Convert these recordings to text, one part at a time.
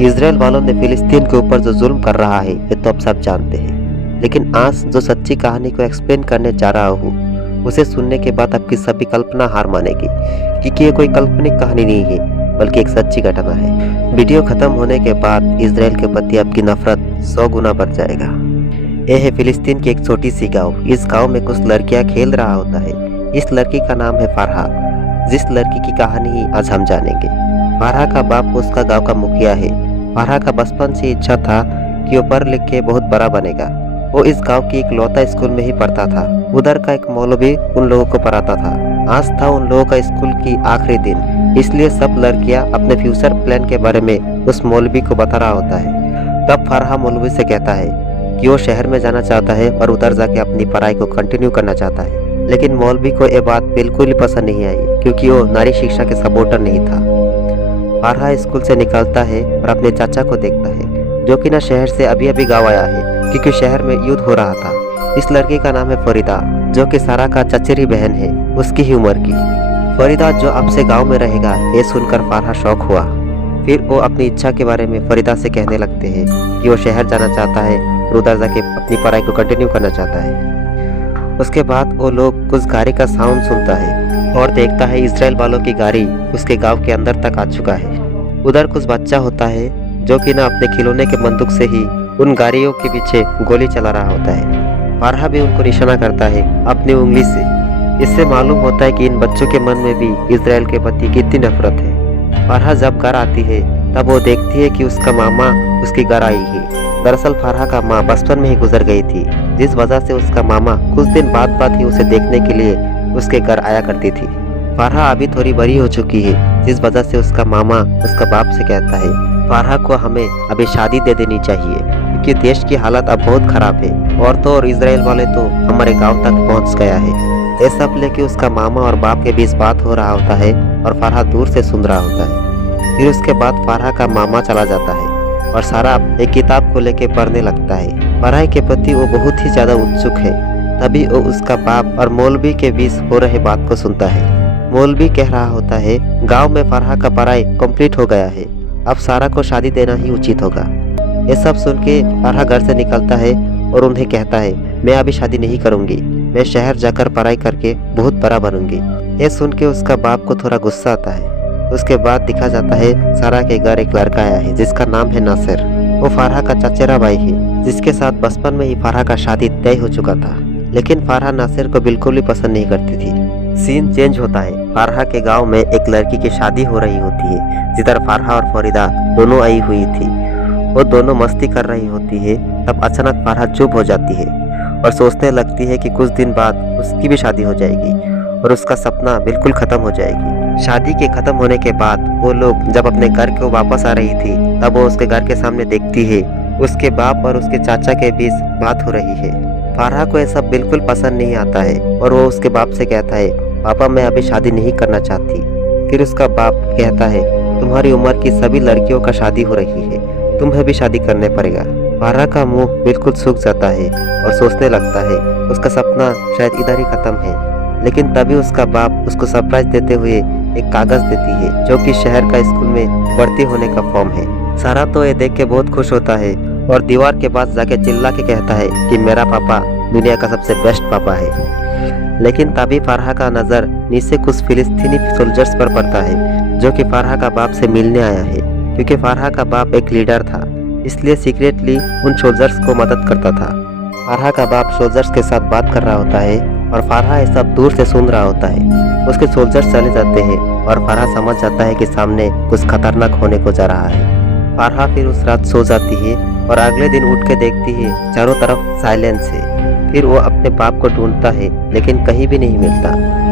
Israel वालों ने फिलिस्तीन के ऊपर जो जुल्म कर रहा है ये तो आप सब जानते हैं, लेकिन आज जो सच्ची कहानी को एक्सप्लेन करने जा रहा हूँ उसे सुनने के बाद आपकी सभी कल्पना हार मानेगी, क्योंकि ये कोई काल्पनिक कहानी नहीं है बल्कि एक सच्ची घटना है। वीडियो खत्म होने के बाद इसराइल के प्रति आपकी नफरत 100 गुना बढ़ जाएगा। यह है फिलिस्तीन की एक छोटी सी गाँव। इस गाँव में कुछ लड़कियाँ खेल रहा होता है। इस लड़की का नाम है फरहा, जिस लड़की की कहानी ही आज हम जानेंगे। फरहा का बाप उसका गांव का मुखिया है। फरहा का बचपन से इच्छा था कि वो पढ़ लिख के बहुत बड़ा बनेगा। वो इस गांव की एक लौता स्कूल में ही पढ़ता था। उधर का एक मौलवी उन लोगों को पढ़ाता था। आज था उन लोगों का स्कूल की आखिरी दिन, इसलिए सब लड़कियां अपने फ्यूचर प्लान के बारे में उस मौलवी को बता रहा होता है। तब फरहा मौलवी से कहता है कि वो शहर में जाना चाहता है और उधर जाके अपनी पढ़ाई को कंटिन्यू करना चाहता है। लेकिन मौलवी को ये बात बिल्कुल ही पसंद नहीं आई, क्योंकि वो नारी शिक्षा के सपोर्टर नहीं था। फरहा स्कूल से निकलता है और अपने चाचा को देखता है, जो कि ना शहर से अभी अभी गाँव आया है, क्योंकि शहर में युद्ध हो रहा था। इस लड़की का नाम है फरीदा, जो कि सारा का चचेरी बहन है, उसकी ही उम्र की। फरीदा जो अब से गाँव में रहेगा ये सुनकर फरहा शौक हुआ। फिर वो अपनी इच्छा के बारे में फरीदा से कहने लगते हैं कि वो शहर जाना चाहता है और उधर जाके अपनी पढ़ाई को कंटिन्यू करना चाहता है। उसके बाद वो लोग कुछ गाड़ी का साउंड सुनता है और देखता है इसराइल वालों की गाड़ी उसके गांव के अंदर तक आ चुका है। उधर कुछ बच्चा होता है जो कि ना अपने खिलौने के बंदूक से ही उन गाड़ियों के पीछे गोली चला रहा होता है। फरहा भी उनको निशाना करता है अपनी उंगली से। इससे मालूम होता है कि इन बच्चों के मन में भी इसराइल के प्रति कितनी नफरत है। फरहा जब घर आती है तब वो देखती है कि उसका मामा उसके घर आई है। दरअसल फरहा का माँ बचपन में ही गुजर गई थी, जिस वजह से उसका मामा कुछ दिन बाद ही उसे देखने के लिए उसके घर आया करती थी। फरहा अभी थोड़ी बड़ी हो चुकी है, जिस वजह से उसका मामा उसका बाप से कहता है फरहा को हमें अभी शादी दे देनी चाहिए, क्योंकि देश की हालत अब बहुत खराब है और तो और इसराइल वाले तो हमारे गाँव तक पहुँच गया है। ये सब लेके उसका मामा और बाप के बीच बात हो रहा होता है और फरहा दूर से सुन रहा होता है। फिर उसके बाद फरहा का मामा चला जाता है और सारा एक किताब को लेके पढ़ने लगता है। पढ़ाई के प्रति वो बहुत ही ज्यादा उत्सुक है। तभी वो उसका बाप और मौलवी के बीच हो रहे बात को सुनता है। मौलवी कह रहा होता है गांव में फरहा का पढ़ाई कंप्लीट हो गया है, अब सारा को शादी देना ही उचित होगा। ये सब सुन के फरहा घर से निकलता है और उन्हें कहता है मैं अभी शादी नहीं करूंगी, मैं शहर जाकर पढ़ाई करके बहुत बड़ा बनूंगी। ये सुन के उसका बाप को थोड़ा गुस्सा आता है। उसके बाद दिखा जाता है सारा के घर एक लड़का आया है जिसका नाम है नासिर। वो फरहा का चचेरा भाई है, जिसके साथ बचपन में ही फरहा का शादी तय हो चुका था। लेकिन फरहा नासिर को बिल्कुल भी पसंद नहीं करती थी। सीन चेंज होता है। फरहा के गांव में एक लड़की की शादी हो रही होती है, जिधर फरहा और फरीदा दोनों आई हुई थी। वो दोनों मस्ती कर रही होती है। तब अचानक फरहा चुप हो जाती है और सोचने लगती है कि कुछ दिन बाद उसकी भी शादी हो जाएगी और उसका सपना बिल्कुल खत्म हो जाएगी। शादी के खत्म होने के बाद वो लोग जब अपने घर को वापस आ रही थी, तब वो उसके घर के सामने देखती है उसके बाप और उसके चाचा के बीच बात हो रही है। फरहा को यह सब बिल्कुल पसंद नहीं आता है और वो उसके बाप से कहता है पापा मैं अभी शादी नहीं करना चाहती। फिर उसका बाप कहता है तुम्हारी उम्र की सभी लड़कियों का शादी हो रही है, तुम्हें भी शादी करने पड़ेगा। फरहा का मुंह बिल्कुल सूख जाता है और सोचने लगता है उसका सपना शायद इधर ही खत्म है। लेकिन तभी उसका बाप उसको सरप्राइज देते हुए एक कागज देती है, जो कि शहर का स्कूल में भर्ती होने का फॉर्म है। सारा तो ये देख के बहुत खुश होता है और दीवार के पास जाके चिल्ला के कहता है कि मेरा पापा दुनिया का सबसे बेस्ट पापा है। लेकिन तभी फरहा का नजर नीचे कुछ फिलिस्तीनी सोल्जर्स पर पड़ता है, जो कि फरहा का बाप से मिलने आया है। क्योंकि फरहा का बाप एक लीडर था, इसलिए सीक्रेटली उन सोल्जर्स को मदद करता था। फरहा का बाप सोल्जर्स के साथ बात कर रहा होता है और फरहा ये सब दूर से सुन रहा होता है। उसके सोल्जर्स चले जाते हैं और फरहा समझ जाता है कि सामने कुछ खतरनाक होने को जा रहा है। फरहा फिर उस रात सो जाती है और अगले दिन उठ के देखती है चारों तरफ साइलेंस है। फिर वो अपने बाप को ढूंढता है, लेकिन कहीं भी नहीं मिलता।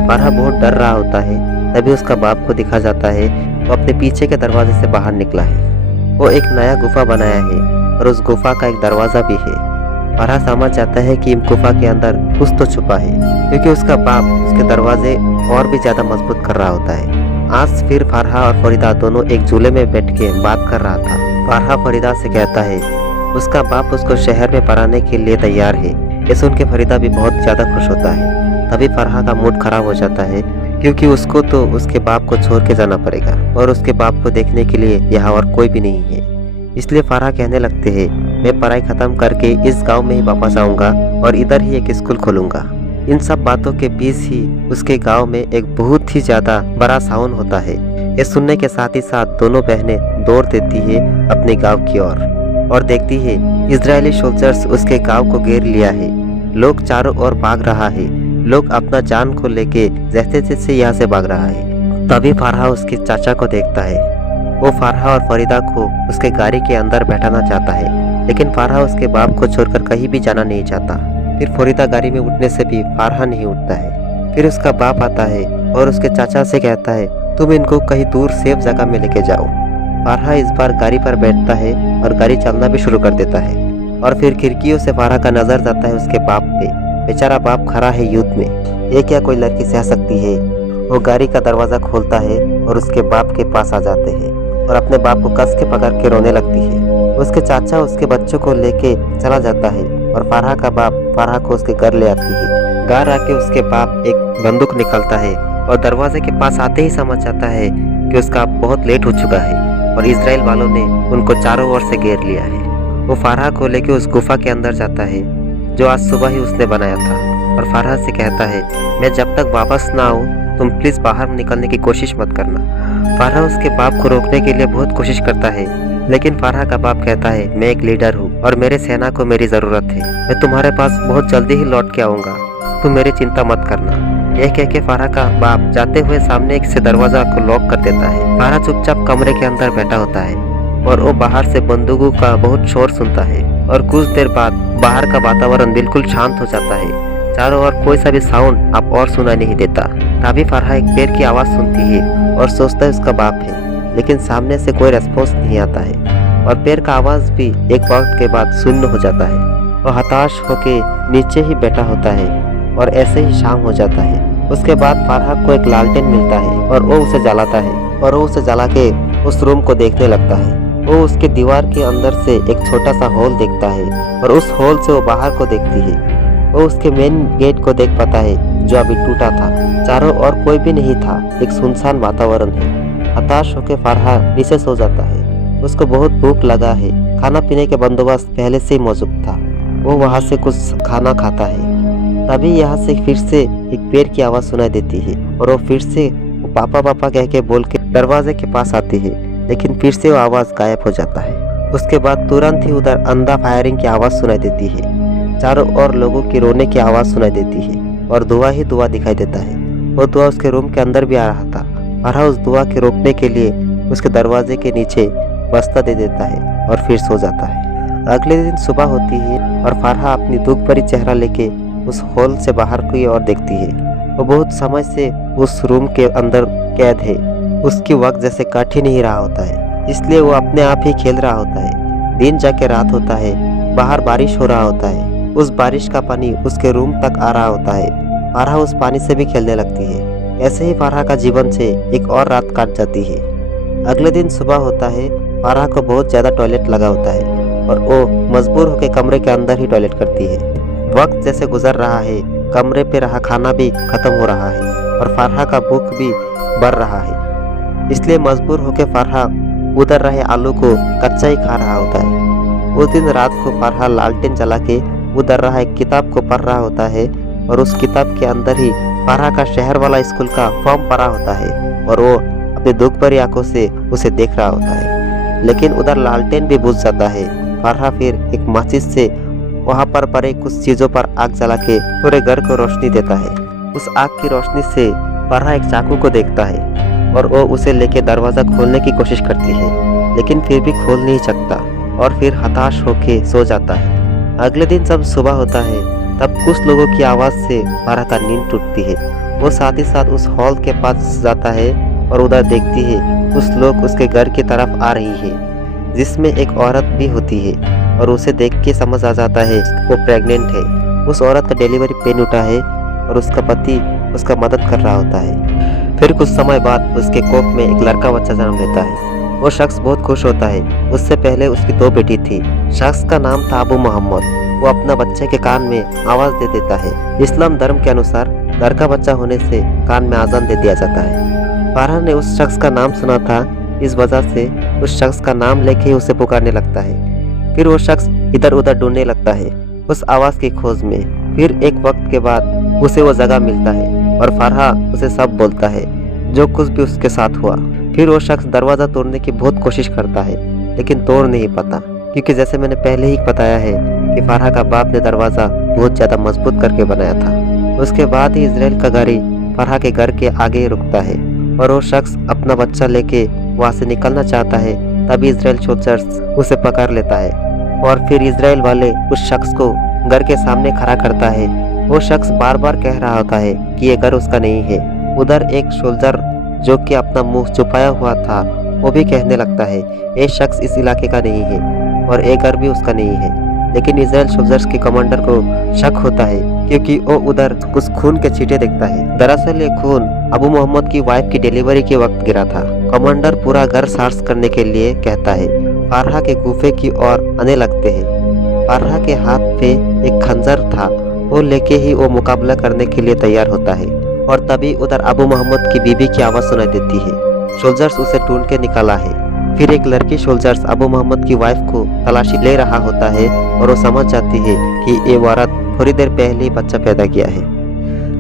फरहा बहुत डर रहा होता है। तभी उसका बाप को दिखा जाता है वो अपने पीछे के दरवाजे से बाहर निकला है। वो एक नया गुफा बनाया है और उस गुफा का एक दरवाजा भी है। फरहा समझ जाता है कि गुफा के अंदर कुछ तो छुपा है, क्योंकि उसका बाप उसके दरवाजे और भी ज्यादा मजबूत कर रहा होता है। आज फिर फरहा और फरीदा दोनों एक झूले में बैठ के बात कर रहा था। फरहा फरीदा से कहता है उसका बाप उसको शहर में पढ़ाने के लिए तैयार है। ये सुन के फरीदा भी बहुत ज्यादा खुश होता है। तभी फरहा का मूड खराब हो जाता है, क्योंकि उसको तो उसके बाप को छोड़ के जाना पड़ेगा और उसके बाप को देखने के लिए यहाँ और कोई भी नहीं है। इसलिए फारहा कहने लगते हैं मैं पढ़ाई खत्म करके इस गांव में ही वापस आऊंगा और इधर ही एक स्कूल खोलूंगा। इन सब बातों के बीच ही उसके गांव में एक बहुत ही ज्यादा बड़ा साउंड होता है। ये सुनने के साथ ही साथ दोनों बहनें दौड़ देती है अपने गांव की ओर और देखती है इजरायली सोल्जर्स उसके गांव को घेर लिया है। लोग चारों ओर भाग रहा है। लोग अपना जान को लेके जैसे तैसे यहाँ से भाग रहा है। तभी फारहा उसके चाचा को देखता है। वो फारहा और फरीदा को उसके गाड़ी के अंदर बैठाना चाहता है, लेकिन फारहा उसके बाप को छोड़कर कहीं भी जाना नहीं चाहता। फिर फरीदा गाड़ी में उठने से भी फारहा नहीं उठता है। फिर उसका बाप आता है और उसके चाचा से कहता है तुम इनको कहीं दूर सेफ जगह में लेके जाओ। फारहा इस बार गाड़ी पर बैठता है और गाड़ी चलना भी शुरू कर देता है और फिर खिड़कियों से फारहा का नजर जाता है उसके बाप पे। बेचारा बाप खड़ा है युद्ध में। ये क्या कोई लड़की सह सकती है। वो गाड़ी का दरवाजा खोलता है और उसके बाप के पास आ जाते हैं और अपने बाप को कस के पकड़ के रोने लगती है। उसके चाचा उसके बच्चों को लेके चला जाता है और फारहा का बाप फारहा को उसके घर ले आती है। घर आके उसके बाप एक बंदूक निकालता है और दरवाजे के पास आते ही समझ जाता है कि उसका बहुत लेट हो चुका है और इजराइल वालों ने उनको चारों ओर से घेर लिया है। वो फारहा को लेके उस गुफा के अंदर जाता है जो आज सुबह ही उसने बनाया था और फारहा से कहता है मैं जब तक वापस ना आऊँ तुम प्लीज बाहर निकलने की कोशिश मत करना। फारहा उसके बाप को रोकने के लिए बहुत कोशिश करता है, लेकिन फारहा का बाप कहता है मैं एक लीडर हूँ और मेरे सेना को मेरी जरूरत है। मैं तुम्हारे पास बहुत जल्दी ही लौट के आऊंगा, तुम मेरी चिंता मत करना। यह कह के फारहा का बाप जाते हुए सामने एक से दरवाजा को लॉक कर देता है। फारहा चुपचाप कमरे के अंदर बैठा होता है और वो बाहर से बंदूकों का बहुत शोर सुनता है और कुछ देर बाद बाहर का वातावरण बिल्कुल शांत हो जाता है। चारों ओर कोई सा भी साउंड अब और सुनाई नहीं देता। तभी फारहा एक पैर की आवाज सुनती है और सोचता है उसका बाप है, लेकिन सामने से कोई रेस्पॉन्स नहीं आता है और पैर का आवाज भी एक वक्त के बाद शून्य हो जाता है। वो हताश होके नीचे ही बैठा होता है और ऐसे ही शाम हो जाता है। उसके बाद फारहा को एक लालटेन मिलता है और वो उसे जलाता है और वो उसे जला के उस रूम को देखने लगता है। वो उसके दीवार के अंदर से एक छोटा सा हॉल देखता है और उस हॉल से वो बाहर को देखती है। वो उसके मेन गेट को देख पाता है जो अभी टूटा था। चारों ओर कोई भी नहीं था, एक सुनसान वातावरण है। हताश होकर फारहा नीचे सो जाता है। उसको बहुत भूख लगा है। खाना पीने के बंदोबस्त पहले से ही मौजूद था। वो वहाँ से कुछ खाना खाता है। तभी यहाँ से फिर से एक पैर की आवाज सुनाई देती है और वो फिर से पापा पापा कह के बोल के दरवाजे के पास आती है, लेकिन फिर से वो आवाज गायब हो जाता है। उसके बाद तुरंत ही उधर अंधा फायरिंग की आवाज सुनाई देती है। चारों ओर लोगों की रोने की आवाज सुनाई देती है और धुआं ही धुआं दिखाई देता है। वो धुआं उसके रूम के अंदर भी आ रहा था। फारहा उस धुआं के रोकने के लिए उसके दरवाजे के नीचे बस्ता दे देता है और फिर सो जाता है। अगले दिन सुबह होती है और फारहा अपनी दुख भरी चेहरा लेके उस हॉल से बाहर की ओर देखती है। वो बहुत समय से उस रूम के अंदर कैद है। उसकी वक्त जैसे कट ही नहीं रहा होता है, इसलिए वो अपने आप ही खेल रहा होता है। दिन जाके रात होता है। बाहर बारिश हो रहा होता है। उस बारिश का पानी उसके रूम तक आ रहा होता है। फारहा उस पानी से भी खेलने लगती है। ऐसे ही फारहा का जीवन से एक और रात काट जाती है। अगले दिन सुबह होता है। फारहा को बहुत ज्यादा टॉयलेट लगा होता है और वो मजबूर होकर कमरे के अंदर ही टॉयलेट करती है। वक्त जैसे गुजर रहा है, कमरे पे रहा खाना भी खत्म हो रहा है और फारहा का भूख भी बढ़ रहा है। इसलिए मजबूर होकर फारहा उधर रहे आलू को कच्चा ही खा रहा होता है। उस दिन रात को फारहा लालटेन जला के उधर रहा एक किताब को पढ़ रहा होता है और उस किताब के अंदर ही फारहा का शहर वाला स्कूल का फॉर्म पड़ा होता है और वो अपनी दुख भरी आंखों से उसे देख रहा होता है। लेकिन उधर लालटेन भी बुझ जाता है। फारहा फिर एक माचिस से वहाँ पर पड़े कुछ चीजों पर आग जला के पूरे घर को रोशनी देता है। उस आग की रोशनी से फारहा एक चाकू को देखता है और वो उसे लेके दरवाजा खोलने की कोशिश करती है, लेकिन फिर भी खोल नहीं सकता और फिर हताश होके सो जाता है। अगले दिन जब सुबह होता है तब कुछ लोगों की आवाज से फारहा का नींद टूटती है। वो साथ ही साथ उस हॉल के पास जाता है और उधर देखती है कुछ लोग उसके घर की तरफ आ रही है, जिसमें एक औरत भी होती है और उसे देख के समझ आ जाता है वो प्रेग्नेंट है। उस औरत का डिलीवरी पेन उठा है और उसका पति उसका मदद कर रहा होता है। फिर कुछ समय बाद उसके कोख में एक लड़का बच्चा जन्म लेता है। वो शख्स बहुत खुश होता है। उससे पहले उसकी 2 बेटी थी। शख्स का नाम था अबू मोहम्मद। वो अपना बच्चे के कान में आवाज दे देता है। इस्लाम धर्म के अनुसार लड़का बच्चा होने से कान में आजान दे दिया जाता है। फारहा ने उस शख्स का नाम सुना था इस वजह से उस शख्स का नाम लेके ही उसे पुकारने लगता है। फिर वो शख्स इधर उधर ढूंढने लगता है उस आवाज़ की खोज में। फिर एक वक्त के बाद उसे वो जगह मिलता है और फरहा उसे सब बोलता है जो कुछ भी उसके साथ हुआ। फिर वो शख्स दरवाज़ा तोड़ने की बहुत कोशिश करता है लेकिन तोड़ नहीं पाता, क्योंकि जैसे मैंने पहले ही बताया है कि फरहा का बाप ने दरवाज़ा बहुत ज़्यादा मजबूत करके बनाया था। उसके बाद ही इजराइल का गाड़ी फरहा के घर के आगे रुकता है और वो शख्स अपना बच्चा लेके वहाँ से निकलना चाहता है। तभी इजराइल सोल्जर्स उसे पकड़ लेता है और फिर इजराइल वाले उस शख्स को घर के सामने खड़ा करता है। वो शख्स बार बार कह रहा होता है कि ये घर उसका नहीं है। उधर एक सोल्जर जो कि अपना मुंह छुपाया हुआ था वो भी कहने लगता है ये शख्स इस इलाके का नहीं है और ये घर भी उसका नहीं है। लेकिन इजराइल सोल्जर्स के कमांडर को शक होता है क्योंकि वो उधर कुछ खून के छींटे देखता है। दरअसल ये खून अबू मोहम्मद की वाइफ की डिलीवरी के वक्त गिरा था। कमांडर पूरा घर सर्च करने के लिए कहता है। फरहा के गुफे की ओर आने लगते हैं। फरहा के हाथ पे एक खंजर था, वो लेके ही वो मुकाबला करने के लिए तैयार होता है। और तभी उधर अबू मोहम्मद की बीबी की आवाज़ सुनाई देती है। सोल्जर्स उसे ढूंढ के निकाला है। फिर एक लड़की सोल्जर्स अबू मोहम्मद की वाइफ को तलाशी ले रहा होता है और वो समझ जाती है कि ये औरत थोड़ी देर पहले ही बच्चा पैदा किया है।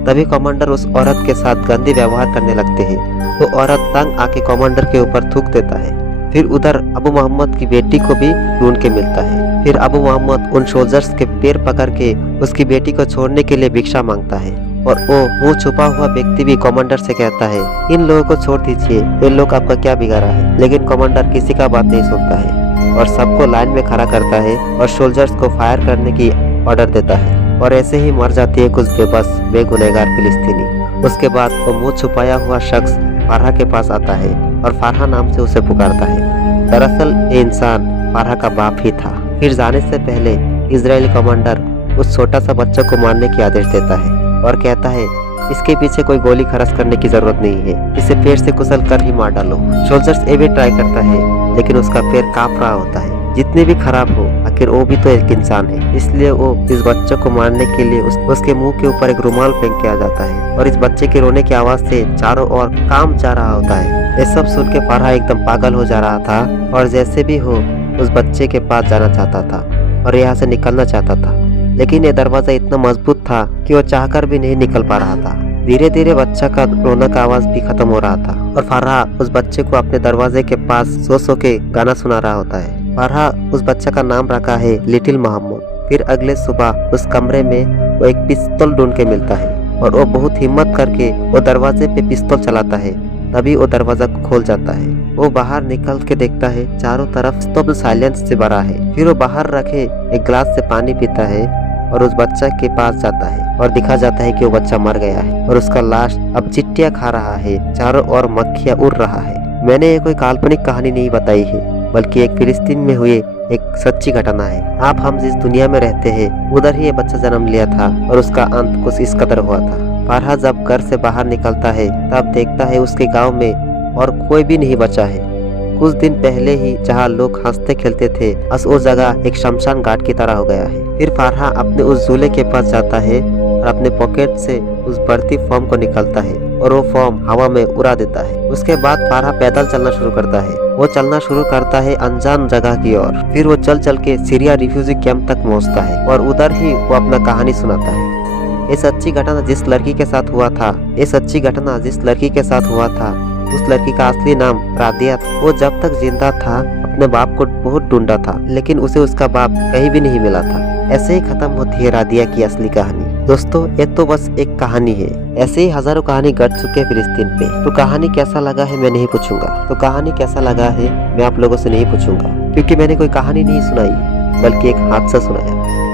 तभी कमांडर उस औरत के साथ गंदी व्यवहार करने लगते हैं। वो औरत तंग आके कमांडर के ऊपर थूक देता है। फिर उधर अबू मोहम्मद की बेटी को भी ढूंढ के मिलता है। फिर अबू मोहम्मद उन सोल्जर्स के पैर पकड़ के उसकी बेटी को छोड़ने के लिए भिक्षा मांगता है और वो मुंह छुपा हुआ व्यक्ति भी कमांडर से कहता है इन लोगों को छोड़ दीजिए, ये लोग आपका क्या बिगाड़ा है। लेकिन कमांडर किसी का बात नहीं सुनता है और सबको लाइन में खड़ा करता है और सोल्जर्स को फायर करने की ऑर्डर देता है। और ऐसे ही मर जाती है कुछ बेबस बेगुनहगार फिलिस्तीनी। उसके बाद वो मुंह छुपाया हुआ शख्स फरहा के पास आता है और फरहा नाम से उसे पुकारता है। दरअसल ये इंसान फरहा का बाप ही था। फिर जाने से पहले इजरायली कमांडर उस छोटा सा बच्चा को मारने की आदेश देता है और कहता है इसके पीछे कोई गोली खर्च करने की जरूरत नहीं है, इसे पैर से कुचल कर ही मार डालो। सोल्जर्स ये भी ट्राई करता है लेकिन उसका पैर कांप रहा होता है। जितने भी खराब हो आखिर वो भी तो एक इंसान है, इसलिए वो इस बच्चे को मारने के लिए उसके मुंह के ऊपर एक रुमाल फेंक के आ जाता है और इस बच्चे के रोने की आवाज से चारों ओर काम जा रहा होता है। ये सब सुन के फरहा एकदम पागल हो जा रहा था और जैसे भी हो उस बच्चे के पास जाना चाहता था और यहाँ से निकलना चाहता था। लेकिन ये दरवाजा इतना मजबूत था कि वो चाहकर भी नहीं निकल पा रहा था। धीरे धीरे बच्चा का रोने का आवाज भी खत्म हो रहा था और फरहा उस बच्चे को अपने दरवाजे के पास सो के गाना सुना रहा होता है। फरहा उस बच्चा का नाम रखा है लिटिल मोहम्मद। फिर अगले सुबह उस कमरे में वो एक पिस्तौल ढूंढ के मिलता है और वो बहुत हिम्मत करके वो दरवाजे पे पिस्तौल चलाता है। तभी वो दरवाजा खोल जाता है। वो बाहर निकल के देखता है चारों तरफ स्तब्ध साइलेंस से भरा है। फिर वो बाहर रखे एक गिलास से पानी पीता है और उस बच्चा के पास जाता है और दिखा जाता है कि वो बच्चा मर गया है और उसका लाश अब चिट्टियां खा रहा है। चारों ओर मक्खियां उड़ रहा है। मैंने ये कोई काल्पनिक कहानी नहीं बताई है बल्कि एक फिलिस्तीन में हुए एक सच्ची घटना है। आप हम जिस दुनिया में रहते हैं उधर ही ये बच्चा जन्म लिया था और उसका अंत कुछ इस कदर हुआ था। फरहा जब घर से बाहर निकलता है तब देखता है उसके गांव में और कोई भी नहीं बचा है। कुछ दिन पहले ही जहाँ लोग हंसते खेलते थे बस वो जगह एक शमशान घाट की तरह हो गया है। फिर फरहा अपने उस झूले के पास जाता है और अपने पॉकेट से उस बढ़ती फॉर्म को निकालता है और वो फॉर्म हवा में उड़ा देता है। उसके बाद फरहा पैदल चलना शुरू करता है। वो चलना शुरू करता है अनजान जगह की ओर। फिर वो चल चल के सीरिया रिफ्यूजी कैंप तक पहुंचता है और उधर ही वो अपना कहानी सुनाता है। ये सच्ची घटना जिस लड़की के साथ हुआ था उस लड़की का असली नाम रादिया था। वो जब तक जिंदा था अपने बाप को बहुत ढूंढा था लेकिन उसे उसका बाप कहीं भी नहीं मिला था। ऐसे ही खत्म होती है रादिया की असली कहानी। दोस्तों ये तो बस एक कहानी है, ऐसे ही हजारों कहानी घट चुके हैं फिलिस्तीन पे। तो कहानी कैसा लगा है मैं नहीं पूछूंगा, मैं आप लोगों से नहीं पूछूंगा क्योंकि मैंने कोई कहानी नहीं सुनाई बल्कि एक हादसा सुनाया।